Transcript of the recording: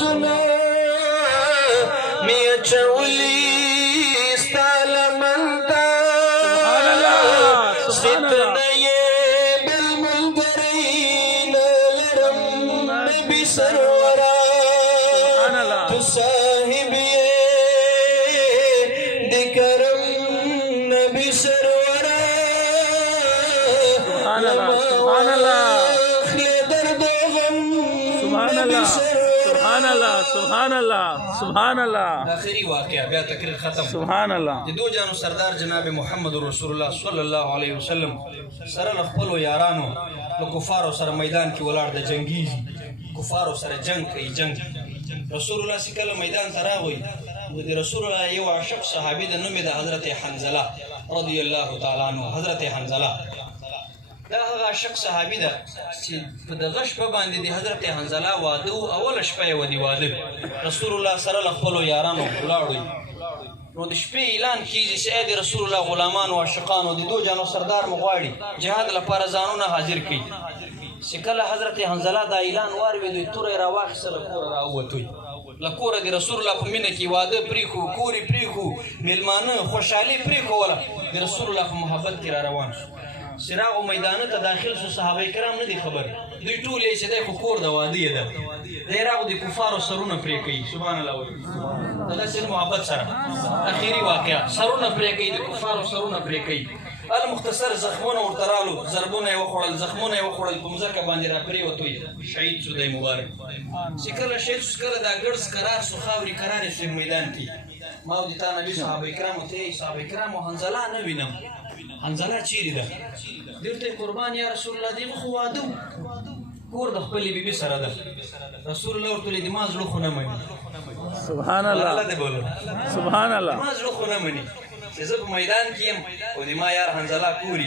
لاسونه مې اچولي ستا لمن ته فتنه یې بالملګرۍ نه لرم نبي سرورا تو صاحب یې د کرم نبي سرورا سبحان الله سبحان الله آخری واقعہ بیا تقریر ختم سبحان الله د دو جانو سردار جناب محمد رسول الله صلی الله علیه وسلم سره له خپلو یارانو له کفارو سره میدان کې ولاړ د جنګیږي کفارو سره جنګ کوي جنګ رسول الله چې کله میدان ته راغی د رسول الله یو عاشق صحابي د نوم د حضرت حنظله رضی الله تعالی عنہ حضرت حنظله دا هغه عاشق صحابي ده چې په دغه شپه باندې د حضرت حنظله واده او اوله شپه یې ودی واده رسول الله سره له خپلو یارانو ولاړ نو د شپې اعلان کیږي چې د رسول الله غلامان او عاشقانو د دو جانو سردار مو غواړي جهاد لپاره ځانونه حاضر کړي چې کله حضرت حنظله دا اعلان واورېد دوی توره یې راواخیستله کوره راووتوی له کوره د رسول الله په مینه کې واده پرېښو کور یې پرېښو میلمانه خوشحالي پرېښوله د رسول الله په محبت کې را روان شو سراغ و میدانه ته داخل شو صحابه کرام نه دي خبر دوی ټول یې چې دی خو کور د واده یې ده دی راغو د کفارو سرونه پرې کوي سبحان الله د داسې محبت سره اخري واقعه سرونه پرې کوي د کفارو سرونه پرې کوي المختصر زخمونه ورته رالو ضربونه یې وخوړل زخمونه یې وخوړل په مځکه باندې را پرېوتوی شهید شو دی مبارک چې کله شهید شو کله دا ګړز قرار شو خاورې قرارې شوې میدان کې ما د تا نبي صحابه کرامو ته صحابه کرامو حنظله نه وینم حنظله چیرې ده دوی ورته قربان یا رسول الله دی خو واده کور د خپلې بیبي سره ده رسول الله ورته ویل ما زړه خو نه مني سبحان الله سبحان الله ما زړه خو نه مني چې زه په میدان کې یم او د ما یار حنظله کوري